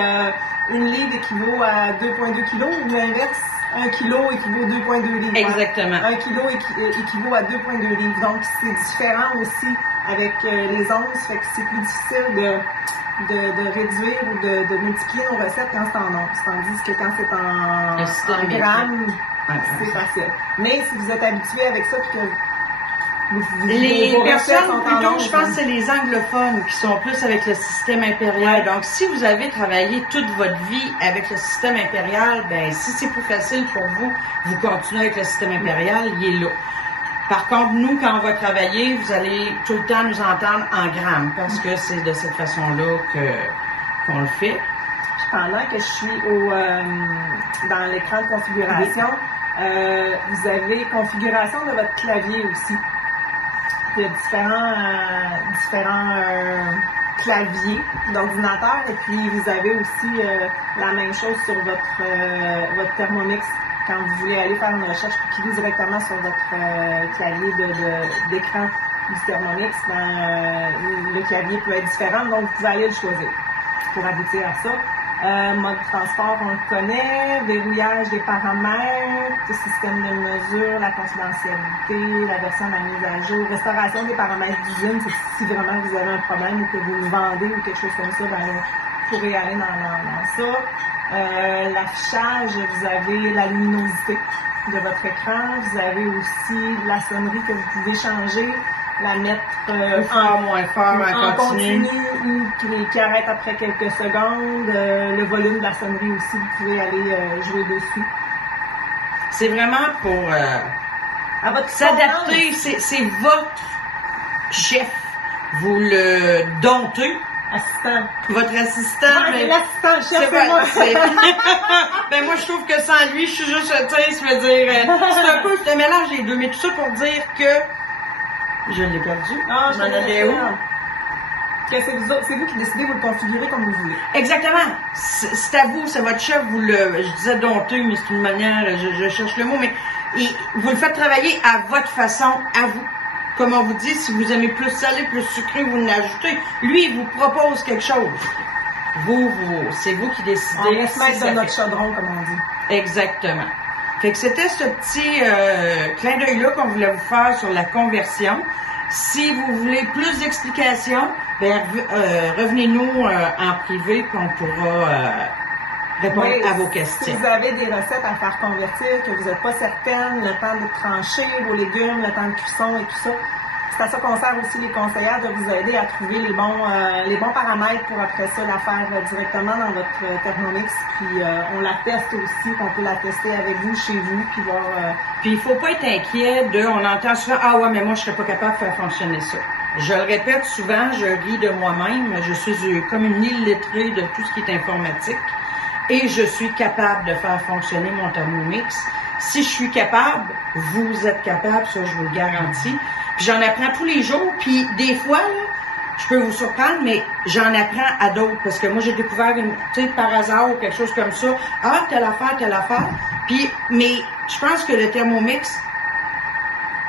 une livre équivaut à 2,2 kilos, ou l'inverse, 1 kilo équivaut à 2,2 livres. Exactement. 1 kilo équivaut à 2,2 livres. Donc, c'est différent aussi avec les onces, fait que c'est plus difficile de réduire ou de multiplier nos recettes quand c'est en onces. Tandis que quand c'est en grammes, c'est facile. Mais si vous êtes habitué avec ça, puis que les personnes, plutôt, je pense que c'est les anglophones qui sont plus avec le système impérial. Donc, si vous avez travaillé toute votre vie avec le système impérial, ben si c'est plus facile pour vous, vous continuez avec le système impérial, il est là. Par contre, nous, quand on va travailler, vous allez tout le temps nous entendre en grammes, parce que c'est de cette façon-là qu'on le fait. Pendant que je suis dans l'écran de configuration, vous avez configuration de votre clavier aussi. Il y a différents claviers d'ordinateur et puis vous avez aussi la même chose sur votre Thermomix. Quand vous voulez aller faire une recherche Cookie-Doo directement sur votre clavier d'écran du Thermomix, le clavier peut être différent, donc vous pouvez aller le choisir pour aboutir à ça. Mode transport, on le connaît, verrouillage des paramètres, système de mesure, la confidentialité, la version de la mise à jour, restauration des paramètres d'usine, c'est si vraiment vous avez un problème ou que vous le vendez ou quelque chose comme ça, ben, vous pourrez aller dans ça. L'affichage, vous avez la luminosité de votre écran, vous avez aussi la sonnerie que vous pouvez changer, la mettre fort, moins fort, en continu ou qui arrête après quelques secondes. Le volume de la sonnerie aussi, vous pouvez aller jouer dessus. C'est vraiment pour s'adapter, c'est votre chef. Vous le domptez. Assistant. Votre assistant. Ouais, l'assistant chef, c'est moi. Ben moi, je trouve que sans lui, je suis juste, tu sais, je veux dire, c'est un peu un mélange des deux, mais tout ça pour dire que je l'ai perdu. Ah, je m'en allais où? Que c'est vous qui décidez, vous le configurez comme vous voulez. Exactement. C'est à vous, c'est votre chef, je disais dompter, mais c'est une manière, je cherche le mot, mais vous le faites travailler à votre façon, à vous. Comme on vous dit, si vous aimez plus salé, plus sucré, vous l'ajoutez. Lui, il vous propose quelque chose. C'est vous qui décidez. On laisse mettre de notre chaudron, comme on dit. Exactement. Fait que c'était ce petit clin d'œil-là qu'on voulait vous faire sur la conversion. Si vous voulez plus d'explications, ben, revenez-nous en privé puis on pourra répondre à vos questions. Si vous avez des recettes à faire convertir, que vous n'êtes pas certaine, le temps de trancher vos légumes, le temps de cuisson et tout ça, c'est à ça qu'on sert aussi les conseillères, de vous aider à trouver les bons paramètres pour après ça la faire directement dans votre Thermomix. Puis on la teste aussi, qu'on peut la tester avec vous, chez vous, puis voir... Puis il faut pas être inquiet on entend souvent « Ah ouais, mais moi je serais pas capable de faire fonctionner ça ». Je le répète souvent, je ris de moi-même, je suis comme une illettrée de tout ce qui est informatique et je suis capable de faire fonctionner mon Thermomix. Si je suis capable, vous êtes capable, ça je vous le garantis. Puis j'en apprends tous les jours, puis des fois, là, je peux vous surprendre, mais j'en apprends à d'autres, parce que moi j'ai découvert, tu sais, par hasard ou quelque chose comme ça, telle affaire, puis, mais je pense que le Thermomix,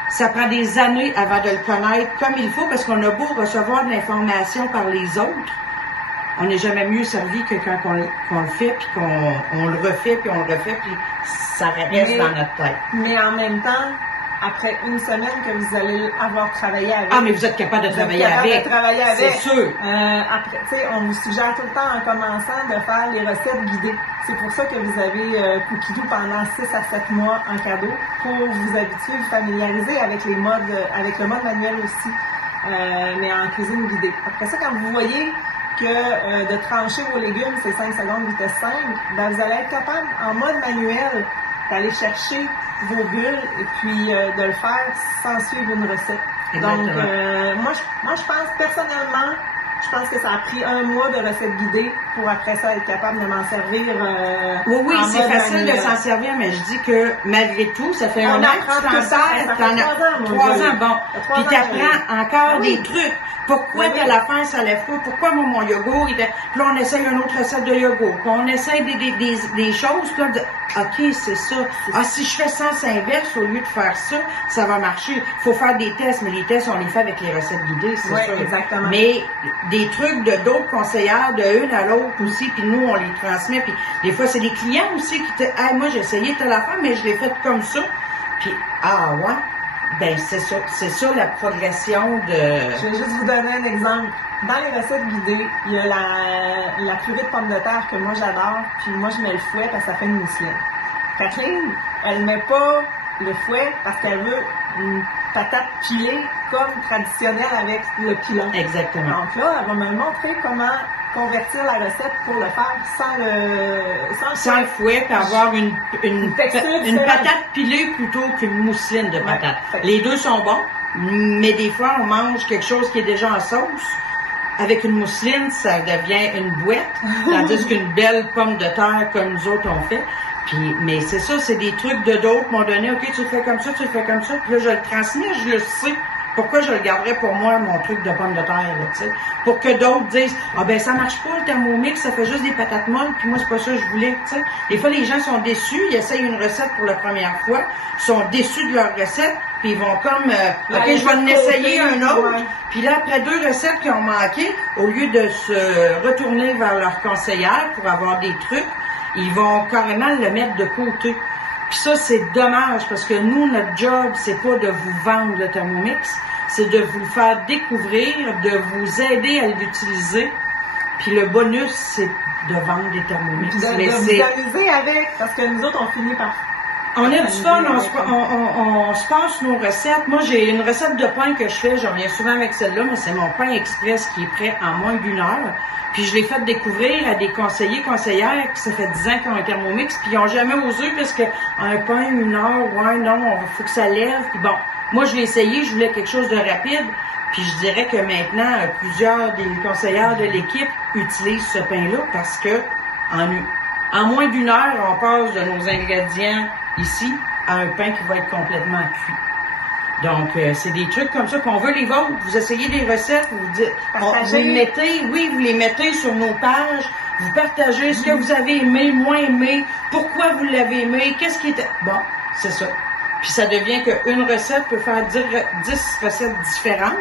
ça prend des années avant de le connaître comme il faut, parce qu'on a beau recevoir de l'information par les autres, on n'est jamais mieux servi que quand on le fait, puis qu'on le refait, puis ça reste dans notre tête. Mais en même temps, après une semaine que vous allez avoir travaillé avec. Ah, mais vous êtes capable de travailler avec. C'est sûr. Après, tu sais, on vous suggère tout le temps en commençant de faire les recettes guidées. C'est pour ça que vous avez Cookie-Doo pendant 6 à 7 mois en cadeau pour vous habituer, vous familiariser avec le mode manuel aussi, mais en cuisine guidée. Après ça, quand vous voyez que de trancher vos légumes, c'est 5 secondes vitesse 5, ben vous allez être capable, en mode manuel, d'aller chercher vos bulles et puis de le faire sans suivre une recette. Donc, Exactement. moi, je pense personnellement, je pense que ça a pris 1 mois de recettes guidées pour après ça être capable de m'en servir. Oui, en c'est mode facile de manuel. s'en servir, mais je dis que malgré tout, ça fait On 1 an apprend que tu tout t'en le temps, sers, ça fait t'en 3 as ans, moi, 3 je- ans, bon. Ça fait 3 Puis ans, t'apprends encore Ah oui. des trucs. Pourquoi Oui, oui. telle affaire ça lève pas? Pourquoi moi, mon yogourt, puis là, on essaye une autre recette de yogourt. Puis on essaye des choses, puis là, OK, c'est ça. Ah, si je fais sens inverse au lieu de faire ça, ça va marcher. Il faut faire des tests, mais les tests, on les fait avec les recettes guidées, c'est Oui, sûr. exactement. Mais des trucs de d'autres conseillères, de une à l'autre aussi, puis nous, on les transmet. Puis des fois, c'est des clients aussi qui te disent, hey, moi, j'ai essayé telle affaire, mais je l'ai faite comme ça. Puis, ah ouais, ben c'est ça la progression de... Je vais juste vous donner un exemple. Dans les recettes guidées, il y a la purée de pommes de terre que moi j'adore, puis moi je mets le fouet parce que ça fait une mousseline. Kathleen, elle met pas le fouet parce qu'elle veut une patate pilée comme traditionnelle avec le pilon. Exactement. Donc là, elle va me montrer comment convertir la recette pour le faire Sans le fouet, puis avoir une texture différente. patate pilée plutôt qu'une mousseline de patate. Ouais. Les deux sont bons, mais des fois, on mange quelque chose qui est déjà en sauce. Avec une mousseline, ça devient une bouette, tandis qu'une belle pomme de terre comme nous autres on fait. Puis, mais c'est ça, c'est des trucs de d'autres m'ont donné, OK, tu le fais comme ça, tu le fais comme ça. Puis là, je le transmets, je le sais. Pourquoi je le garderais pour moi, mon truc de pomme de terre, là, tu sais? Pour que d'autres disent, ah ben ça marche pas, le Thermomix, ça fait juste des patates molles, puis moi, c'est pas ça que je voulais, tu sais. Des fois, les gens sont déçus, ils essayent une recette pour la première fois, sont déçus de leur recette, puis ils vont comme, OK, je vais en essayer un autre. Ouais. Puis là, après 2 recettes qui ont manqué, au lieu de se retourner vers leur conseillère pour avoir des trucs, ils vont carrément le mettre de côté. Puis ça, c'est dommage parce que nous, notre job, c'est pas de vous vendre le Thermomix, c'est de vous le faire découvrir, de vous aider à l'utiliser. Puis le bonus, c'est de vendre des Thermomix. De Mais vous c'est... amuser avec, parce que nous autres, on finit par... On a du fun, on se passe nos recettes. Moi, j'ai une recette de pain que je fais, je reviens souvent avec celle-là, mais c'est mon pain express qui est prêt en moins d'1 heure. Puis je l'ai fait découvrir à des conseillers, conseillères qui ça fait 10 ans qu'ils ont un Thermomix, puis ils n'ont jamais osé parce que un pain, 1 heure, ouais, non, il faut que ça lève. Puis bon, moi je l'ai essayé, je voulais quelque chose de rapide. Puis je dirais que maintenant, plusieurs des conseillères de l'équipe utilisent ce pain-là parce que en moins d'1 heure, on passe de nos ingrédients ici à un pain qui va être complètement cuit. Donc, c'est des trucs comme ça qu'on veut les vôtres. Vous essayez des recettes, vous dites, vous les mettez, oui, vous les mettez sur nos pages, vous partagez ce que vous avez aimé, moins aimé, pourquoi vous l'avez aimé, qu'est-ce qui était... Bon, c'est ça. Puis ça devient qu'une recette peut faire 10 recettes différentes.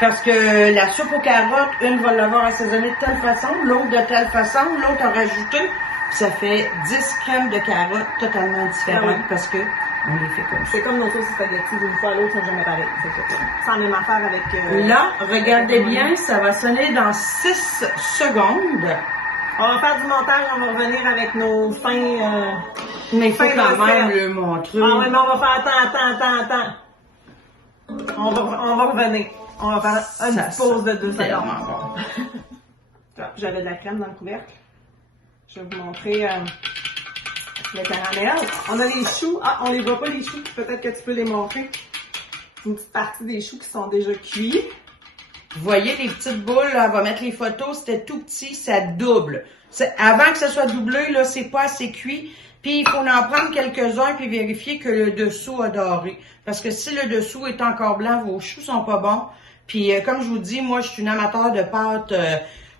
Parce que la soupe aux carottes, une va l'avoir assaisonnée de telle façon, l'autre de telle façon, l'autre a rajouté. Puis ça fait 10 crèmes de carottes totalement différentes Ah oui. parce que on les fait comme ça. C'est comme nos sauces spaghetti, d'une fois à l'autre, sont jamais pareils. C'est la même affaire avec... Là, regardez bien, ça va sonner dans 6 secondes. On va faire du montage, on va revenir avec nos fins... Mais il faut fin quand même recette. le montrer. Ah ouais, mais on va faire... Attends. On va revenir. On va faire une petite pause de 2 secondes. Tellement bon. J'avais de la crème dans le couvercle. Je vais vous montrer le caramel. On a les choux. Ah, on les voit pas les choux. Peut-être que tu peux les montrer. Une petite partie des choux qui sont déjà cuits. Vous voyez les petites boules, là, on va mettre les photos, c'était tout petit, ça double. Avant que ça soit doublé, là, c'est pas assez cuit. Puis il faut en prendre quelques-uns puis vérifier que le dessous a doré. Parce que si le dessous est encore blanc, vos choux sont pas bons. Puis comme je vous dis, moi je suis une amateur de pâtes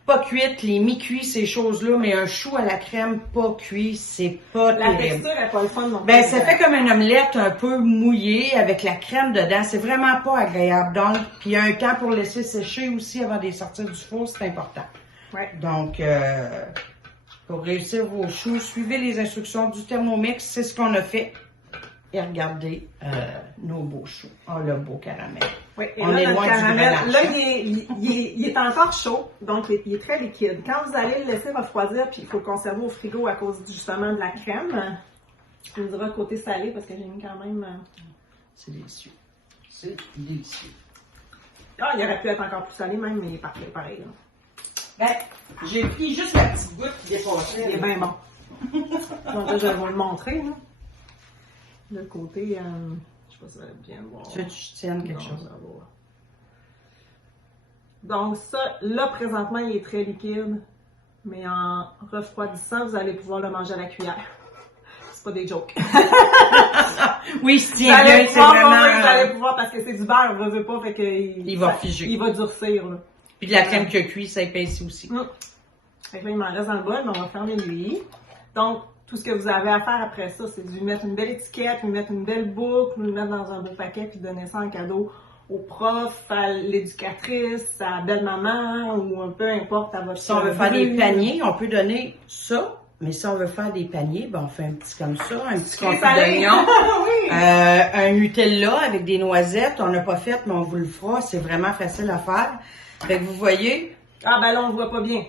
pas cuites, les mi-cuits, ces choses-là, mais un chou à la crème pas cuit, c'est pas La terrible. texture n'est pas le fun non plus. Ben, ça fait comme une omelette un peu mouillée avec la crème dedans. C'est vraiment pas agréable. Donc, puis il y a un temps pour laisser sécher aussi avant de les sortir du four, c'est important. Ouais. Donc, pour réussir vos choux, suivez les instructions du Thermomix. C'est ce qu'on a fait. Et regardez nos beaux choux. Oh, le beau caramel. Oui, et On là, est notre loin du caramel, mélange. là, il est encore chaud, donc il est très liquide. Quand vous allez le laisser refroidir, puis il faut le conserver au frigo à cause justement de la crème, tu me diras côté salé, parce que j'ai mis quand même... C'est délicieux. C'est délicieux. Ah, il aurait pu être encore plus salé même, mais il est parfait pareil. Là. Ben, j'ai pris juste la petite goutte qui dépassait. Il est bien bon. Donc là, je vais vous le montrer. Là. Le côté... je sais pas si vous allez bien voir. Tu veux que je tienne quelque chose? Donc ça, là, présentement, il est très liquide. Mais en refroidissant, vous allez pouvoir le manger à la cuillère. C'est pas des jokes. Oui, c'est bien, c'est vraiment... Vous allez pouvoir, parce que c'est du beurre, vous ne pas, fait que... Il va figer. Il va durcir, là. Puis de la crème qui a cuit, ça épaissit aussi. Fait que là, il m'en reste dans le bol, mais on va fermer lui. Donc, tout ce que vous avez à faire après ça, c'est de lui mettre une belle étiquette, lui mettre une belle boucle, lui mettre dans un beau paquet, puis donner ça en cadeau au prof, à l'éducatrice, à la belle-maman, ou peu importe à votre... Si on veut faire des paniers, on peut donner ça. Mais si on veut faire des paniers, ben on fait un petit comme ça, un petit confit d'oignon, oui. Un Nutella avec des noisettes. On n'a pas fait, mais on vous le fera. C'est vraiment facile à faire. Fait que vous voyez... Ah ben là, on ne voit pas bien.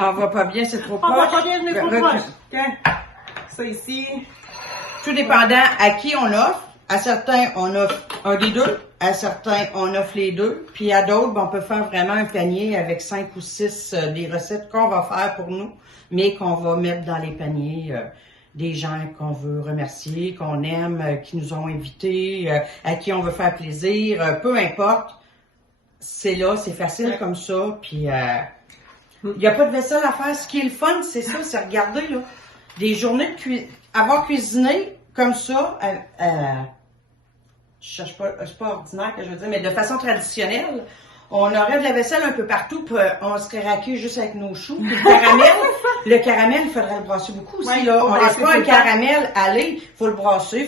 On voit pas bien, c'est trop proche. On voit pas bien, mais trop proche. Okay. Ça ici. Tout dépendant à qui on offre. À certains, on offre un des deux. À certains, on offre les deux. Puis à d'autres, ben, on peut faire vraiment un panier avec 5 ou 6 des recettes qu'on va faire pour nous, mais qu'on va mettre dans les paniers des gens qu'on veut remercier, qu'on aime, qui nous ont invités, à qui on veut faire plaisir, peu importe. C'est là, c'est facile comme ça. Puis il n'y a pas de vaisselle à faire. Ce qui est le fun, c'est ça, c'est regarder là, des journées de avoir cuisiné comme ça. Je cherche pas, c'est pas ordinaire que je veux dire, mais de façon traditionnelle, on aurait de la vaisselle un peu partout, puis on serait raqué juste avec nos choux. Puis le caramel, il faudrait le brasser beaucoup aussi. Ouais, là. On laisse pas un caramel aller, il faut le brasser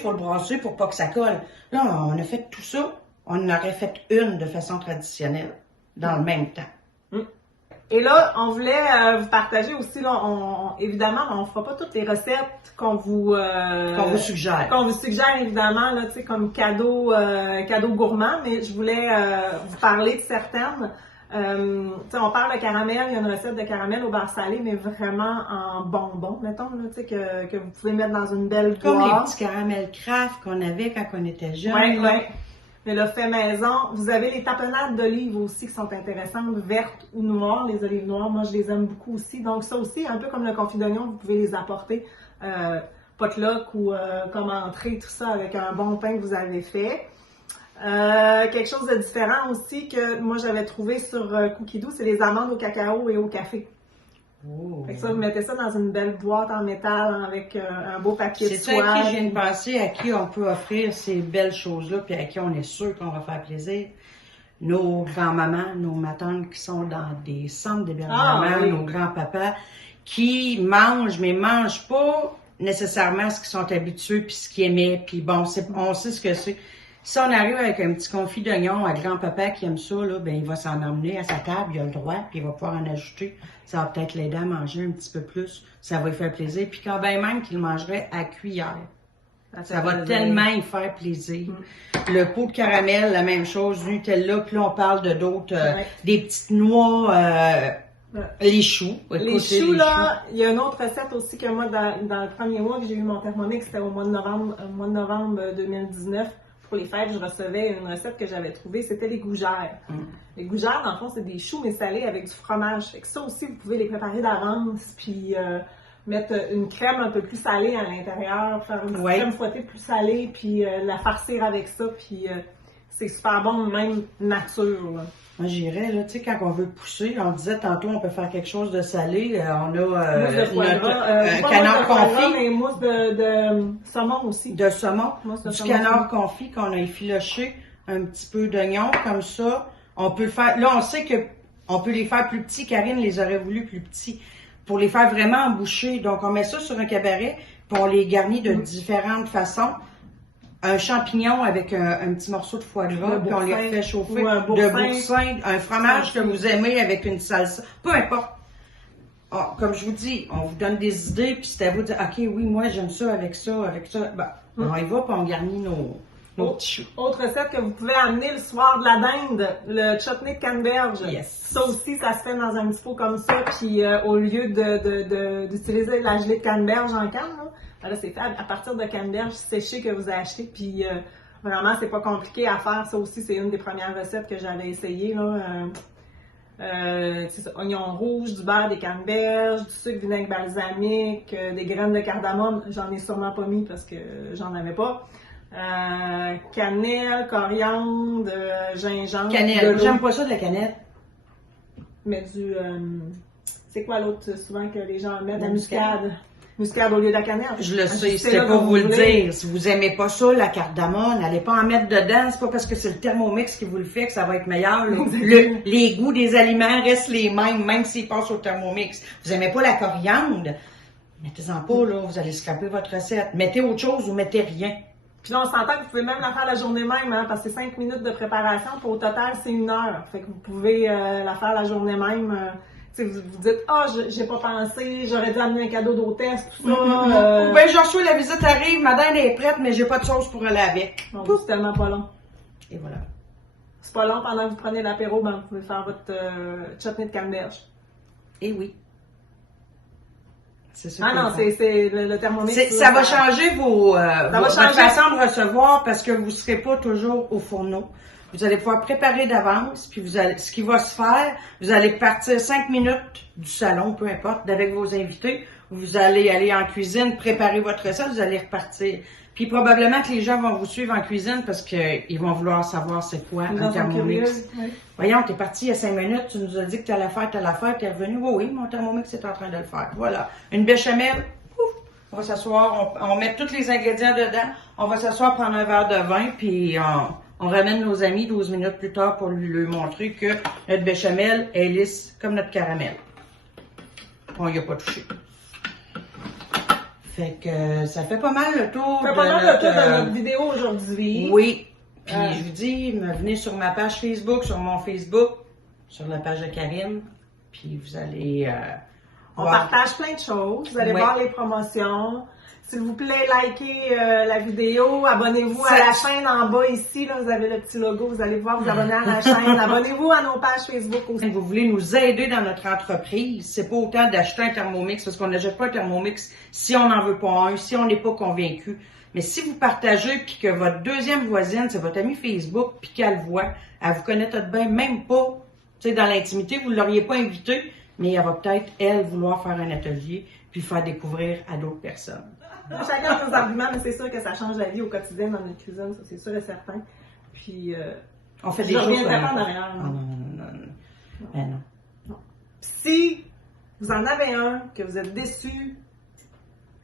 pour pas que ça colle. Là, on a fait tout ça, on en aurait fait une de façon traditionnelle, dans le même temps. Et là, on voulait vous partager aussi, là, évidemment, on ne fera pas toutes les recettes qu'on vous suggère. Qu'on vous suggère, évidemment, là, tu sais, comme cadeau gourmand, mais je voulais vous parler de certaines. Tu sais, on parle de caramel, il y a une recette de caramel au beurre salé, mais vraiment en bonbons, mettons, là, tu sais, que vous pouvez mettre dans une belle boîte. Comme les petits caramels Kraft qu'on avait quand on était jeunes. Oui. Mais le fait maison, vous avez les tapenades d'olives aussi qui sont intéressantes, vertes ou noires. Les olives noires, moi, je les aime beaucoup aussi. Donc, ça aussi, un peu comme le confit d'oignon, vous pouvez les apporter potluck ou comme entrée, tout ça, avec un bon pain que vous avez fait. Quelque chose de différent aussi que moi, j'avais trouvé sur Cookie Doux, c'est les amandes au cacao et au café. Oh. Fait que ça, vous mettez ça dans une belle boîte en métal avec un beau papier de soie. C'est ça à qui je viens de penser, à qui on peut offrir ces belles choses-là, puis à qui on est sûr qu'on va faire plaisir. Nos grands-mamans, nos matantes qui sont dans des centres d'hébergement, nos grands-papas, qui mangent, mais mangent pas nécessairement ce qu'ils sont habitués, puis ce qu'ils aimaient, puis bon, on sait ce que c'est. Si on arrive avec un petit confit d'oignon à grand-papa qui aime ça, là, ben il va s'en emmener à sa table, il a le droit, puis il va pouvoir en ajouter. Ça va peut-être l'aider à manger un petit peu plus. Ça va lui faire plaisir. Puis quand bien même qu'il mangerait à cuillère. Ça va tellement y faire plaisir. Le pot de caramel, la même chose. Nutella, puis là, on parle de d'autres, des petites noix, les choux. Les choux, là, il y a une autre recette aussi que moi, dans le premier mois que j'ai eu mon Thermomix, c'était au mois de novembre 2019. Pour les fêtes, je recevais une recette que j'avais trouvée, c'était les gougères. Les gougères, dans le fond, c'est des choux, mais salés avec du fromage. Fait que ça aussi, vous pouvez les préparer d'avance, puis mettre une crème un peu plus salée à l'intérieur, faire une crème fouettée plus salée, puis la farcir avec ça, puis c'est super bon, même nature. Là. Moi, j'irais, là, tu sais, quand on veut pousser, on disait tantôt, on peut faire quelque chose de salé. On a mousse de foie gras, canard confit. Mais mousse de saumon aussi. De saumon. Du canard confit qu'on a effiloché, un petit peu d'oignon, comme ça. On peut le faire. Là, on sait que on peut les faire plus petits. Karine les aurait voulu plus petits. Pour les faire vraiment emboucher. Donc, on met ça sur un cabaret, puis on les garnit de différentes façons. Un champignon avec un petit morceau de foie gras, puis on les fait chauffer, de boursin, un fromage que vous aimez avec une salsa, peu importe. Comme je vous dis, on vous donne des idées, puis c'est à vous de dire, OK, oui, moi j'aime ça, avec ça. Ben, on y va, puis on garnit nos petits choux. Autre recette que vous pouvez amener le soir de la dinde, le chutney de canneberge. Yes. Ça aussi, ça se fait dans un petit pot comme ça, puis au lieu d'utiliser la gelée de canneberge en canne, là, c'est fait à partir de canneberge séchée que vous achetez, puis vraiment, c'est pas compliqué à faire. Ça aussi, c'est une des premières recettes que j'avais essayé, là. C'est ça, oignons rouges, du beurre, des canneberges, du sucre, vinaigre balsamique, des graines de cardamome. J'en ai sûrement pas mis parce que j'en avais pas. Cannelle, coriandre, gingembre. Cannelle. J'aime pas ça de la cannelle. Mais du... c'est quoi l'autre souvent que les gens mettent? La La muscade. Muscade au lieu de la cannelle. Je le sais, c'était pour vous le dire. Si vous aimez pas ça, la cardamone, n'allez pas en mettre dedans. C'est pas parce que c'est le Thermomix qui vous le fait que ça va être meilleur. Les goûts des aliments restent les mêmes, même s'ils passent au Thermomix. Vous aimez pas la coriandre? Mettez-en pas, là. Vous allez scraper votre recette. Mettez autre chose ou mettez rien. Puis là, on s'entend que vous pouvez même la faire la journée même, hein, parce que c'est 5 minutes de préparation, puis au total, c'est 1 heure. Fait que vous pouvez la faire la journée même. Vous dites, j'ai pas pensé, j'aurais dû amener un cadeau d'hôtesse, tout ça. Ben, je reçois, la visite arrive, ma dinde est prête, mais j'ai pas de sauce pour aller avec. Donc, c'est tellement pas long. Et voilà. C'est pas long, pendant que vous prenez l'apéro, ben, vous pouvez faire votre chutney de canneberge. Et oui. C'est ça. Ah non, c'est le Thermomix. Ça va changer votre façon de recevoir parce que vous ne serez pas toujours au fourneau. Vous allez pouvoir préparer d'avance, puis ce qui va se faire, vous allez partir 5 minutes du salon, peu importe, avec vos invités. Vous allez aller en cuisine, préparer votre recette, vous allez repartir. Puis probablement que les gens vont vous suivre en cuisine parce qu'ils vont vouloir savoir c'est quoi un Thermomix. Oui. Voyons, t'es parti il y a 5 minutes, tu nous as dit que tu allais faire, t'es revenu. Oui, mon Thermomix est en train de le faire. Voilà. Une béchamel, on va s'asseoir, on met tous les ingrédients dedans, on va s'asseoir prendre un verre de vin, puis on ramène nos amis 12 minutes plus tard pour lui montrer que notre béchamel est lisse comme notre caramel. On y a pas touché. Fait que ça fait pas mal le tour de notre vidéo aujourd'hui. Oui. Puis je vous dis, venez sur ma page Facebook, sur mon Facebook, sur la page de Karine, puis vous allez on partage plein de choses. Vous allez voir les promotions. S'il vous plaît, likez la vidéo, abonnez-vous à la chaîne en bas ici, là, vous avez le petit logo, vous allez pouvoir vous abonner à la chaîne, abonnez-vous à nos pages Facebook aussi. Vous voulez nous aider dans notre entreprise, c'est pas autant d'acheter un Thermomix, parce qu'on n'achète pas un Thermomix si on n'en veut pas un, si on n'est pas convaincu. Mais si vous partagez, puis que votre deuxième voisine, c'est votre amie Facebook, puis qu'elle le voit, elle vous connaît peut-être bien, même pas, tu sais, dans l'intimité, vous ne l'auriez pas invitée, mais elle va peut-être, elle, vouloir faire un atelier, puis faire découvrir à d'autres personnes. Chacun a nos arguments, mais c'est sûr que ça change la vie au quotidien dans notre cuisine, ça c'est sûr et certain. Puis, on fait des choses. Je reviendrai pas en arrière. Non. Si vous en avez un, que vous êtes déçu,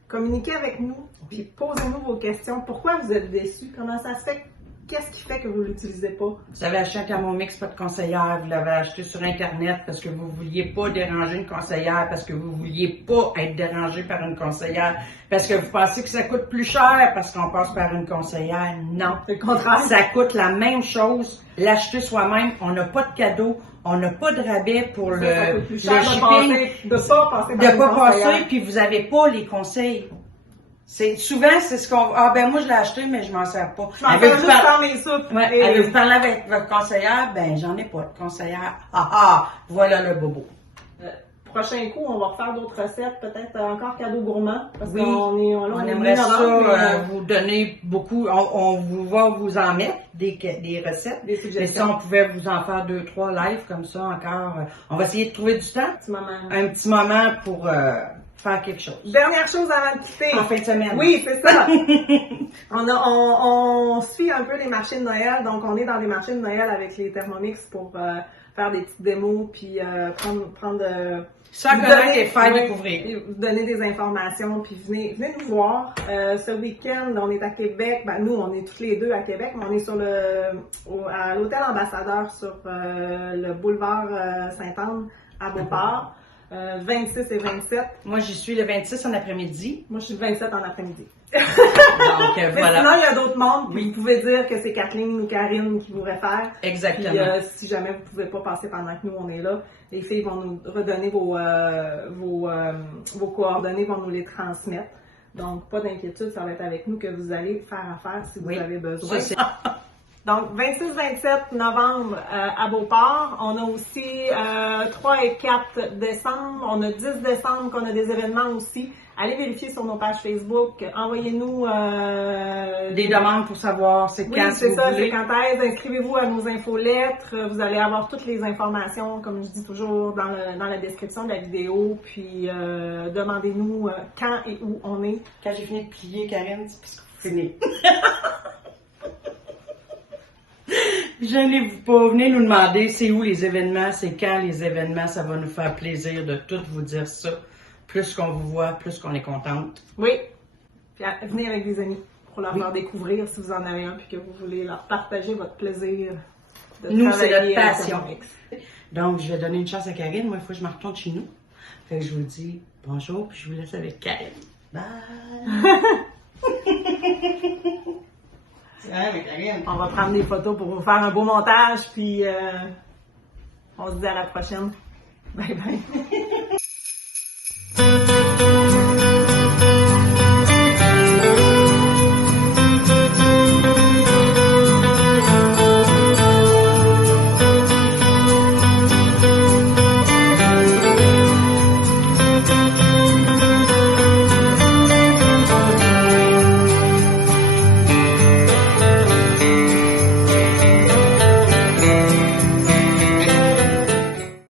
communiquez avec nous, puis posez-nous vos questions. Pourquoi vous êtes déçu? Comment ça se fait? Qu'est-ce qui fait que vous ne l'utilisez pas? Vous avez acheté un Thermomix, pas de conseillère. Vous l'avez acheté sur Internet parce que vous ne vouliez pas déranger une conseillère, parce que vous ne vouliez pas être dérangé par une conseillère, parce que vous pensez que ça coûte plus cher parce qu'on passe par une conseillère. Non. C'est le contraire. Ça coûte la même chose. L'acheter soi-même. On n'a pas de cadeau. On n'a pas de rabais pour le shipping. De pas passer, puis vous n'avez pas les conseils. Souvent, c'est ce qu'on... moi, je l'ai acheté, mais je m'en sers pas. Elle veut juste faire mes soupes. Elle veut vous parler avec votre conseillère? Ben, j'en ai pas de conseillère. Voilà le bobo. Prochain coup, on va refaire d'autres recettes, peut-être encore cadeau gourmand. Parce oui, on aimerait ça vous donner beaucoup. On va vous en mettre des recettes. Des suggestions. Mais si on pouvait vous en faire 2-3 live comme ça encore, on va essayer de trouver du temps. Un petit moment pour... faire quelque chose. Dernière chose avant de quitter. En fin de semaine. Oui, c'est ça. on suit un peu les marchés de Noël, donc on est dans les marchés de Noël avec les Thermomix pour faire des petites démos, puis prendre sans connaître et faire découvrir. Vous donner des informations, puis venez nous voir. Ce week-end, on est à Québec. Ben, nous, on est tous les deux à Québec, mais on est sur à l'hôtel Ambassadeur sur le boulevard Sainte-Anne à Beauport. 26 et 27. Moi, j'y suis le 26 en après-midi. Moi, je suis le 27 en après-midi. Donc, voilà. Sinon, il y a d'autres mondes, puis vous pouvez dire que c'est Kathleen ou Karine qui vous réfèrent. Exactement. Puis, si jamais vous ne pouvez pas passer pendant que nous, on est là, les filles vont nous redonner vos coordonnées, vont nous les transmettre. Donc, pas d'inquiétude, ça va être avec nous que vous allez faire affaire si vous avez besoin. Donc, 26-27 novembre à Beauport. On a aussi 3 et 4 décembre. On a 10 décembre qu'on a des événements aussi. Allez vérifier sur nos pages Facebook. Envoyez-nous des demandes pour savoir c'est quand c'est ça, c'est quand est-ce. Inscrivez-vous à nos infolettres. Vous allez avoir toutes les informations, comme je dis toujours, dans la description de la vidéo. Puis demandez-nous quand et où on est. Quand j'ai fini de plier, Karine, c'est parce que c'est fini. Gênez-vous pas, venez nous demander c'est où les événements, c'est quand les événements, ça va nous faire plaisir de tout vous dire ça. Plus qu'on vous voit, plus qu'on est contente. Oui. Puis venez avec des amis pour leur faire découvrir si vous en avez un puis que vous voulez leur partager votre plaisir de Nous, c'est travailler notre avec passion. Cocoomix. Donc, je vais donner une chance à Karine. Moi, il faut que je me retourne chez nous. Fait que je vous dis bonjour, puis je vous laisse avec Karine. Bye! Karine. On va prendre des photos pour vous faire un beau montage, puis on se dit à la prochaine. Bye bye.